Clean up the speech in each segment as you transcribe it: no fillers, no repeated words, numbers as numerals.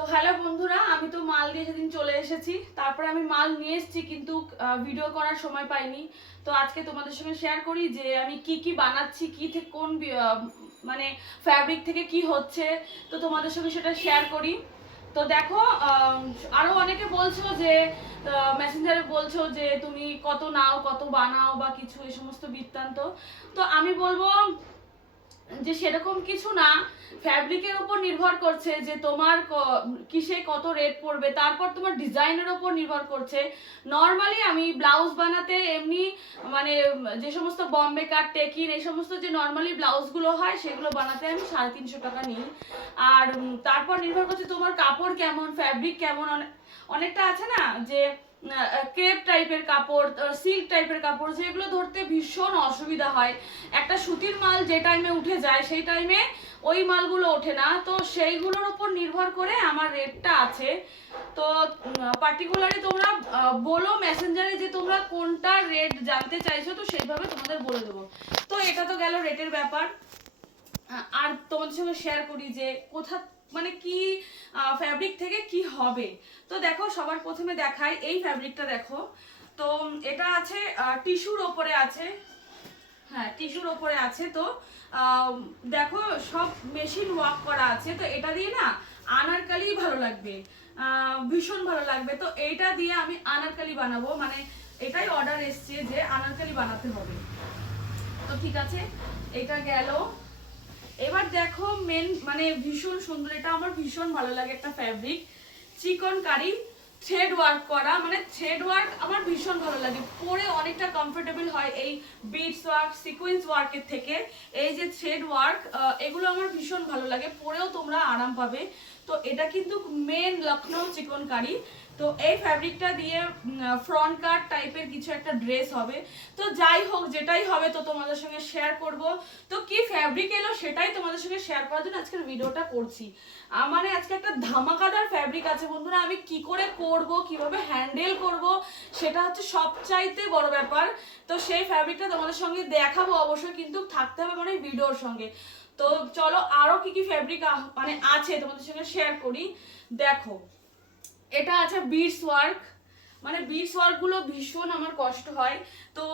তো হ্যালো বন্ধুরা, আমি তো মাল দিয়ে সেদিন চলে এসেছি। তারপরে আমি মাল নিয়ে এসেছি, কিন্তু ভিডিও করার সময় পাইনি। তো আজকে তোমাদের সঙ্গে শেয়ার করি যে আমি কি কি বানাচ্ছি, কি থেকে কোন মানে ফ্যাব্রিক থেকে কি হচ্ছে, তো তোমাদের সঙ্গে সেটা শেয়ার করি। তো দেখো, আরো অনেকে বলছো যে মেসেঞ্জারে বলছো যে তুমি কত নাও, কত বানাও বা কিছু এই সমস্ত বৃত্তান্ত। তো আমি বলবো যে সেরকম কিছু না, ফ্যাব্রিকের উপর নির্ভর করছে যে তোমার কিসে কত রেট পড়বে, তারপর তোমার ডিজাইনের উপর নির্ভর করছে। নর্মালি আমি ব্লাউজ বানাতে এমনি মানে যে সমস্ত বম্বে কাট, টেকিন, এই সমস্ত যে নর্মালি ব্লাউজগুলো হয় সেগুলো বানাতে আমি 350 টাকা নিই। আর তারপর নির্ভর করছে তোমার কাপড় কেমন, ফ্যাব্রিক কেমন। অনেকটা আছে না যে ক্রেপ টাইপের কাপড়, সিল্ক টাইপের কাপড়, যেগুলো ধরতে ভীষণ অসুবিধা হয়। একটা সুতির মাল যে টাইমে উঠে যায় সেই টাইমে ওই মালগুলো ওঠে না। তো সেইগুলোর উপর নির্ভর করে আমার রেটটা আছে। তো পার্টিকুলারলি তোমরা বলো মেসেঞ্জারে যে তোমরা কোনটা রেট জানতে চাইছো, তো সেইভাবে তোমাদের বলে দেবো। তো এটা তো গেল রেটের ব্যাপার। আর তোমাদের সঙ্গে শেয়ার করি যে কোথা মানে কি ফ্যাব্রিক থেকে কি হবে। তো দেখো, সবার প্রথমে দেখাই এই ফ্যাব্রিকটা। দেখো, তো এটা আছে টিস্যুর ওপরে আছে। হ্যাঁ, টিস্যুর ওপরে আছে। তো দেখো, সব মেশিন ওয়ার্ক করা আছে। তো এটা দিয়ে না আনারকালি ভালো লাগবে, ভীষণ ভালো লাগবে। তো এইটা দিয়ে আমি আনারকালি বানাবো, মানে এটাই অর্ডার এসছে যে আনারকালি বানাতে হবে। তো ঠিক আছে, এটা গেল। এবার দেখো মেন মানে ভীষণ সুন্দর, এটা আমার ভীষণ ভালো লাগে একটা ফ্যাব্রিক, চিকন কারি থ্রেড ওয়ার্ক করা। মানে থ্রেড ওয়ার্ক আমার ভীষণ ভালো লাগে, পরে অনেকটা কমফোর্টেবল হয় এই বিটস ওয়ার্ক, সিকোয়েন্স ওয়ার্কের থেকে। এই যে থ্রেড ওয়ার্ক, এগুলো আমার ভীষণ ভালো লাগে, পরেও তোমরা আরাম পাবে। তো এটা কিন্তু মেন লখনৌ চিকন কারি। তো এই ফ্যাব্রিকটা দিয়ে ফ্রন্ট কাট টাইপের কিছু একটা ড্রেস হবে। তো যাই হোক, যেটাই হবে তো তোমাদের সঙ্গে শেয়ার করব। তো কি ফ্যাব্রিক এলো সেটাই তোমাদের সঙ্গে শেয়ার করার জন্য আজকের ভিডিওটা করছি। মানে আজকে একটা ধামাকাদার ফ্যাব্রিক আছে বন্ধুরা, আমি কি করে করব, কিভাবে হ্যান্ডেল করব, সেটা হচ্ছে সবচাইতে বড় ব্যাপার। তো সেই ফ্যাব্রিকটা তোমাদের সঙ্গে দেখাবো অবশ্যই, কিন্তু থাকতে হবে মানে ভিডিওর সঙ্গে। তো চলো আরো কি কি ফ্যাব্রিক মানে আছে তোমাদের সঙ্গে শেয়ার করি। দেখো, এটা আছে বিটস ওয়ার্ক, মানে বিটস ওয়ার্ক গুলো ভীষণ আমার কষ্ট হয়। তো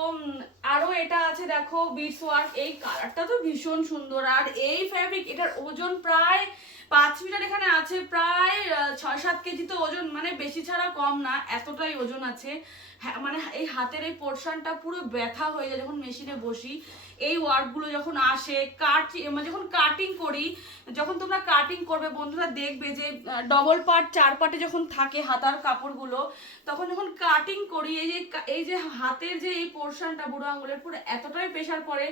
আরো এটা আছে, দেখো বিটস ওয়ার্ক, এই কালারটা তো ভীষণ সুন্দর। আর এই ফ্যাব্রিক, এটার ওজন প্রায় 5 মিটার এখানে আছে, প্রায় 6-7 কেজি তো ওজন, মানে বেশি ছাড়া কম না, এতটাই ওজন আছে। হ্যাঁ, মানে এই হাতের এই পোর্শনটা পুরো ব্যথা হয়ে যায় যখন মেশিনে বসি। এই ওয়ার্কগুলো যখন আসে মানে যখন কাটিং করি, যখন তোমরা কাটিং করবে বন্ধুরা দেখবে যে ডবল পার্ট 4 পার্টে যখন থাকে হাতার কাপড়গুলো, তখন যখন কাটিং করি এই যে হাতের যে এই পোর্শনটা বুড়ো আঙুলের পুরো এতটাই প্রেসার পড়ে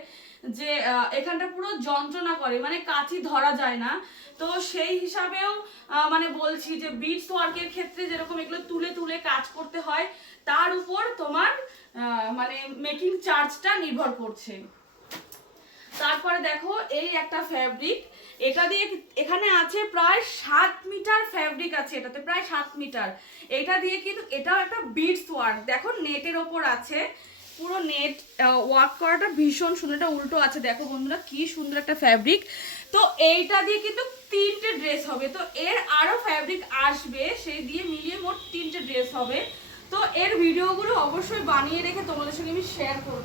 যে এখানটা পুরো যন্ত্রণা করে, মানে কাঁচি ধরা যায় না। তো সেই হিসাবেও মানে বলছি যে বিটস ওয়ার্কের ক্ষেত্রে যেরকম এগুলো তুলে তুলে কাজ করতে হয়, তার উপর তোমার মানে মেকিং চার্জটা নির্ভর করছে। তারপরে দেখো, এই একটা ফ্যাব্রিক, এটা দিয়ে এখানে আছে প্রায় 7 মিটার ফ্যাব্রিক আছে, এটাতে প্রায় 7 মিটার। এটা দিয়ে কিন্তু এটাও একটা বিটস ওয়ার্ক, দেখো নেটের ওপর আছে, পুরো নেট ওয়ার্ক করাটা ভীষণ সুন্দর। এটা উল্টো আছে, দেখো বন্ধুরা কি সুন্দর একটা ফ্যাব্রিক। তো এইটা দিয়ে কিন্তু 3টে ড্রেস হবে। তো এর আরো ফ্যাব্রিক আসবে, সেই দিয়ে মিলিয়ে মোট 3টে ড্রেস হবে। তো এর ভিডিওগুলো অবশ্যই বানিয়ে রেখে তোমাদের সঙ্গে আমি শেয়ার করবো।